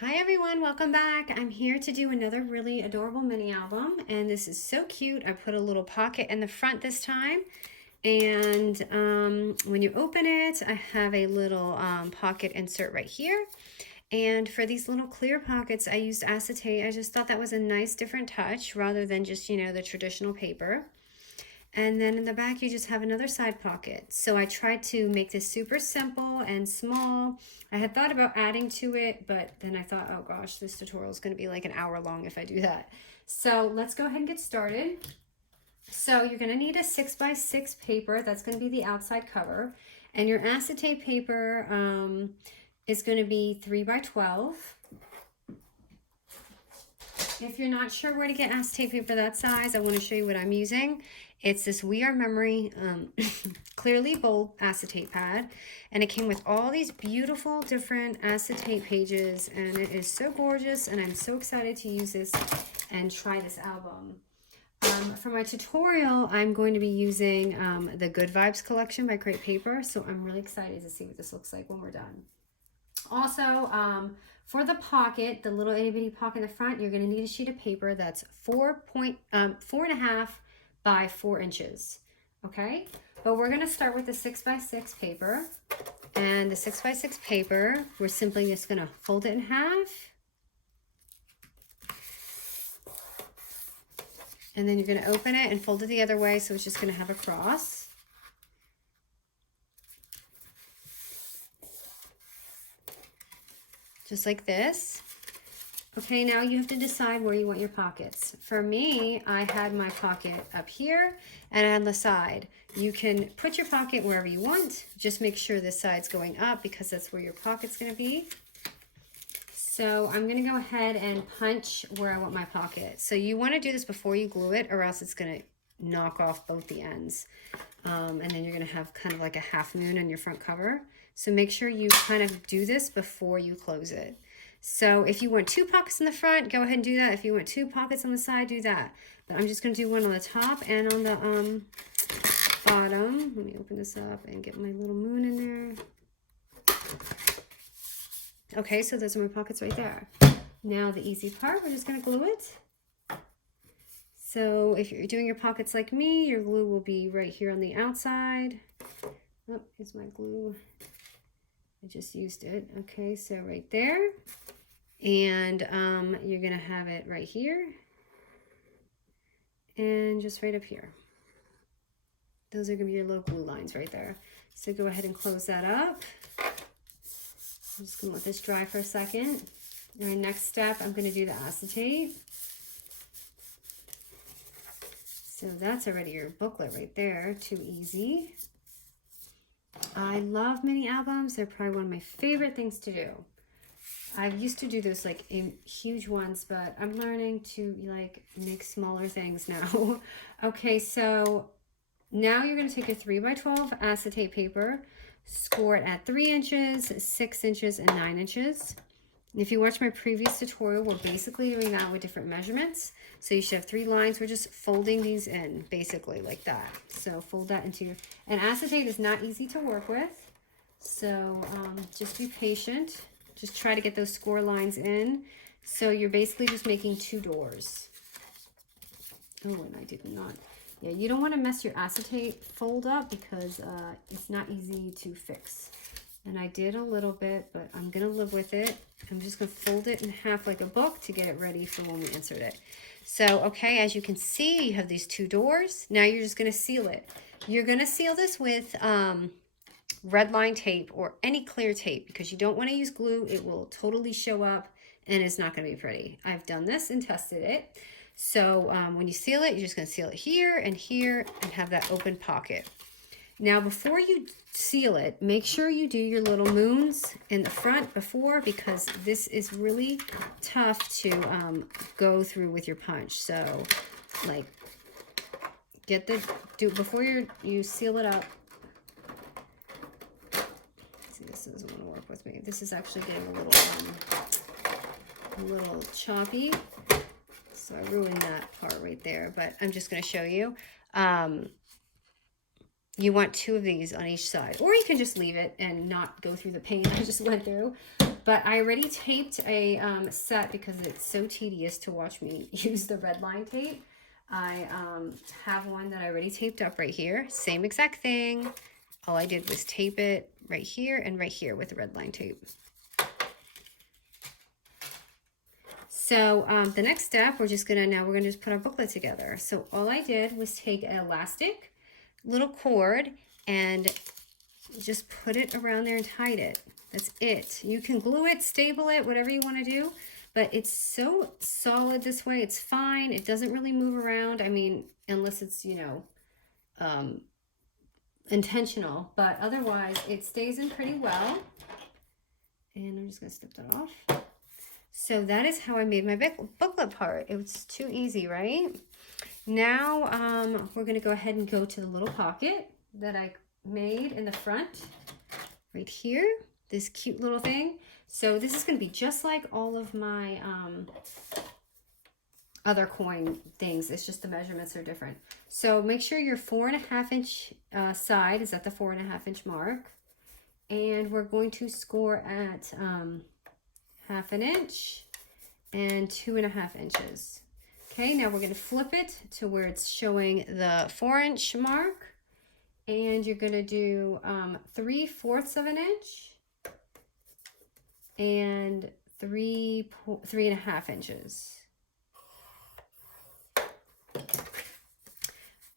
Hi everyone, welcome back. I'm here to do another really adorable mini album, and this is so cute. I put a little pocket in the front this time, and when you open it, I have a little pocket insert right here. And for these little clear pockets, I used acetate. I just thought that was a nice different touch rather than just, the traditional paper. And then in the back, you just have another side pocket. So I tried to make this super simple and small. I had thought about adding to it, but then I thought, oh gosh, this tutorial is going to be like an hour long if I do that. So let's go ahead and get started. So you're going to need a 6x6 paper. That's going to be the outside cover. And your acetate paper is going to be 3x12. If you're not sure where to get acetate paper that size, I want to show you what I'm using. It's this We Are Memory clearly bold acetate pad, and it came with all these beautiful different acetate pages, and it is so gorgeous, and I'm so excited to use this and try this album. For my tutorial, I'm going to be using the Good Vibes collection by Create Paper, so I'm really excited to see what this looks like when we're done. Also, for the pocket, the little itty bitty pocket in the front, you're going to need a sheet of paper that's 4.5 by 4 inches. Okay, but we're going to start with the 6x6 paper, and the 6x6 paper, we're simply just going to fold it in half, and then you're going to open it and fold it the other way, so it's just going to have a cross. Just like this. Okay, now you have to decide where you want your pockets. For me, I had my pocket up here and on the side. You can put your pocket wherever you want. Just make sure this side's going up because that's where your pocket's gonna be. So I'm gonna go ahead and punch where I want my pocket. So you wanna do this before you glue it, or else it's gonna knock off both the ends. And then you're gonna have kind of like a half moon on your front cover. So make sure you kind of do this before you close it. So if you want 2 pockets in the front, go ahead and do that. If you want 2 pockets on the side, do that. But I'm just gonna do one on the top and on the bottom. Let me open this up and get my little moon in there. Okay, so those are my pockets right there. Now the easy part, we're just gonna glue it. So if you're doing your pockets like me, your glue will be right here on the outside. Oh, here's my glue. I just used it. Okay, so right there. And you're gonna have it right here. And just right up here. Those are gonna be your little glue lines right there. So go ahead and close that up. I'm just gonna let this dry for a second. All right, next step, I'm gonna do the acetate. So that's already your booklet right there, too easy. I love mini albums. They're probably one of my favorite things to do. I used to do this like in huge ones, but I'm learning to like make smaller things now. Okay, so now you're gonna take a 3x12 acetate paper, score it at 3 inches, 6 inches, and 9 inches. If you watch my previous tutorial, we're basically doing that with different measurements. So you should have 3 lines. We're just folding these in, basically, like that. So fold that into your... And acetate is not easy to work with. So just be patient. Just try to get those score lines in. So you're basically just making 2 doors. Oh, and I did not... Yeah, you don't want to mess your acetate fold up because it's not easy to fix. And I did a little bit, but I'm gonna live with it. I'm just gonna fold it in half like a book to get it ready for when we insert it. So, okay, as you can see, you have these 2 doors. Now you're just gonna seal it. You're gonna seal this with red line tape or any clear tape because you don't wanna use glue. It will totally show up and it's not gonna be pretty. I've done this and tested it. So when you seal it, you're just gonna seal it here and have that open pocket. Now, before you seal it, make sure you do your little moons in the front before, because this is really tough to go through with your punch. So, like, before you seal it up. See, this doesn't want to work with me. This is actually getting a little choppy. So I ruined that part right there, but I'm just going to show you. You want 2 of these on each side, or you can just leave it and not go through the pain I just went through. But I already taped a set because it's so tedious to watch me use the red line tape. I have one that I already taped up right here. Same exact thing. All I did was tape it right here and right here with the red line tape. So the next step, we're gonna just put our booklet together. So all I did was take an elastic, little cord, and just put it around there and tied it. That's it. You can glue it, staple it, whatever you want to do, but it's so solid this way. It's fine. It doesn't really move around. I mean, unless it's, you know, intentional, but otherwise it stays in pretty well. And I'm just going to snip that off. So that is how I made my booklet part. It was too easy, right? Now we're going to go ahead and go to the little pocket that I made in the front right here, this cute little thing. So this is going to be just like all of my other coin things. It's just the measurements are different. So make sure your 4.5 inch side is at the 4.5 inch mark, and we're going to score at 1/2 inch and 2.5 inches. Okay, now we're going to flip it to where it's showing the 4 inch mark. And you're going to do 3/4 inch and 3.5 inches.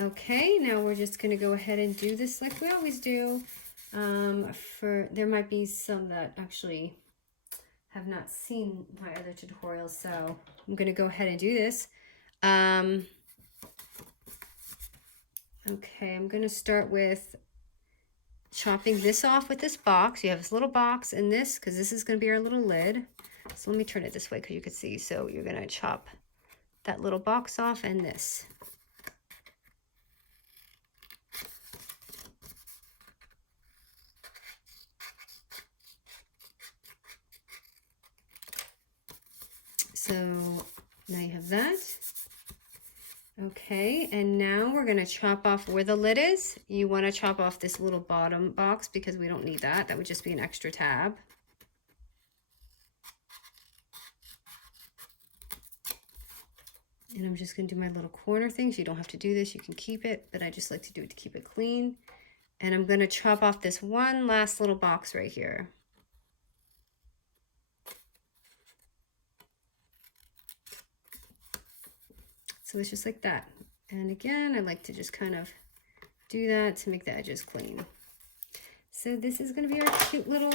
Okay, now we're just going to go ahead and do this like we always do. There might be some that actually have not seen my other tutorials, so I'm going to go ahead and do this. Okay, I'm going to start with chopping this off with this box. You have this little box and this, because this is going to be our little lid. So let me turn it this way because you can see. So you're going to chop that little box off and this. So now you have that. Okay, and now we're going to chop off where the lid is. You want to chop off this little bottom box because we don't need that. That would just be an extra tab. And I'm just going to do my little corner things. You don't have to do this. You can keep it, but I just like to do it to keep it clean. And I'm going to chop off this one last little box right here. So it's just like that. And again, I like to just kind of do that to make the edges clean. So this is going to be our cute little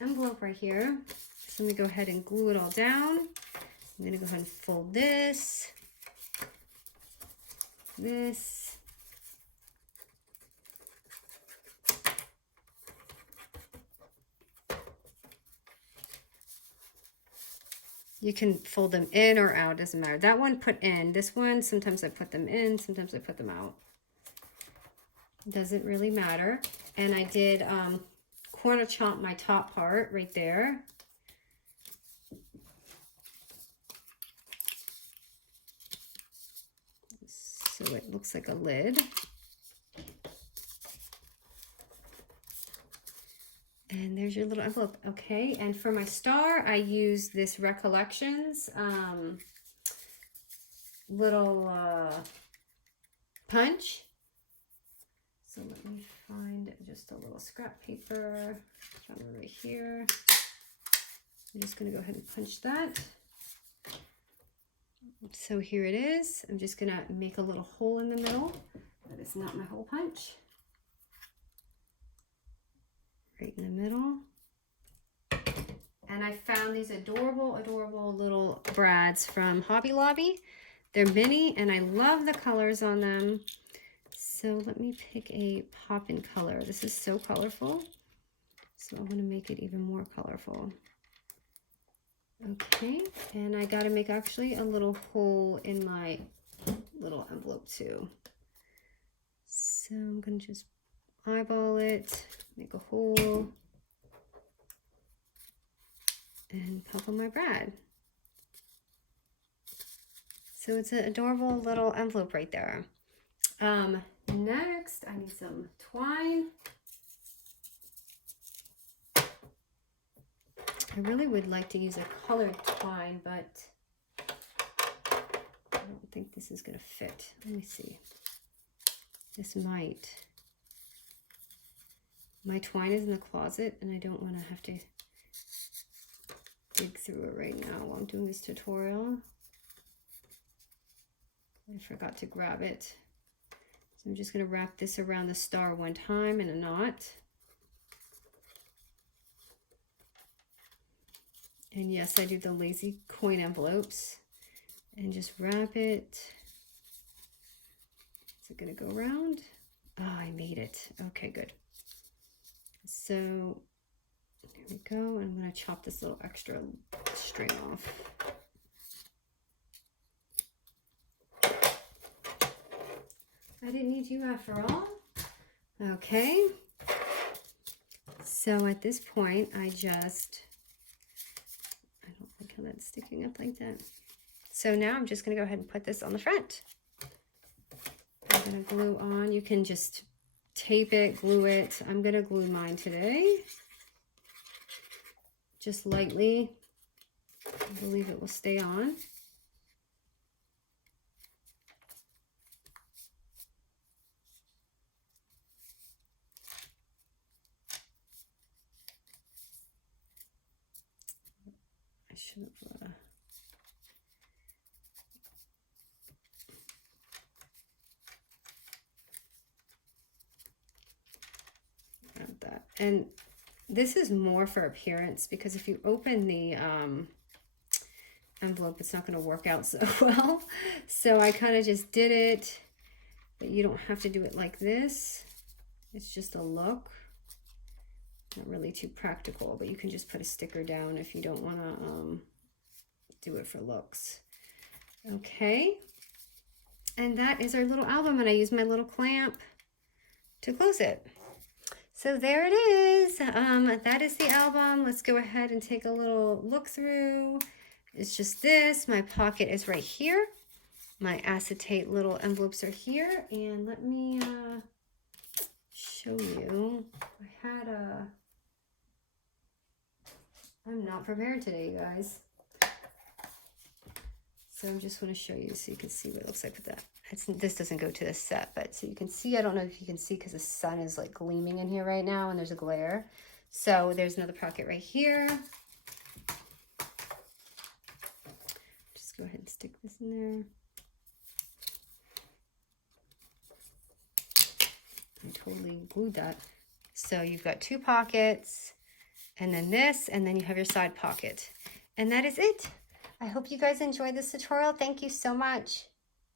envelope right here. So let me go ahead and glue it all down. I'm going to go ahead and fold this. You can fold them in or out, doesn't matter. That one put in. This one, sometimes I put them in, sometimes I put them out. Doesn't really matter. And I did corner chomp my top part right there. So it looks like a lid. And there's your little envelope. Okay, and for my star, I used this Recollections little punch. So let me find just a little scrap paper. Found it right here. I'm just going to go ahead and punch that. So here it is. I'm just going to make a little hole in the middle. That is not my hole punch. Right in the middle. And I found these adorable, adorable little brads from Hobby Lobby. They're mini and I love the colors on them. So let me pick a pop in color. This is so colorful. So I want to make it even more colorful. Okay, and I got to make actually a little hole in my little envelope too. So I'm going to just eyeball it, make a hole, and pop on my brad. So it's an adorable little envelope right there. Next, I need some twine. I really would like to use a colored twine, but I don't think this is going to fit. Let me see. This might. My twine is in the closet, and I don't want to have to dig through it right now while I'm doing this tutorial. I forgot to grab it. So I'm just going to wrap this around the star one time in a knot. And yes, I do the lazy coin envelopes. And just wrap it. Is it going to go around? Oh, I made it. Okay, good. So here we go. I'm going to chop this little extra string off. I didn't need you after all. Okay. So at this point, I don't like how that's sticking up like that. So now I'm just going to go ahead and put this on the front. I'm going to glue on. You can just tape it, glue it. I'm going to glue mine today. Just lightly. I believe it will stay on. I should have grabbed that. And this is more for appearance, because if you open the envelope, it's not going to work out so well. So I kind of just did it, but you don't have to do it like this. It's just a look. Not really too practical, but you can just put a sticker down if you don't want to do it for looks. Okay, and that is our little album, and I use my little clamp to close it. So there it is. That is the album. Let's go ahead and take a little look through. It's just this. My pocket is right here. My acetate little envelopes are here, and let me show you. I'm not prepared today, you guys. So I just want to show you so you can see what it looks like with that. This doesn't go to the set, but so you can see, I don't know if you can see because the sun is like gleaming in here right now and there's a glare. So there's another pocket right here. Just go ahead and stick this in there. I totally glued that. So you've got two pockets, and then this, and then you have your side pocket. And that is it. I hope you guys enjoyed this tutorial. Thank you so much.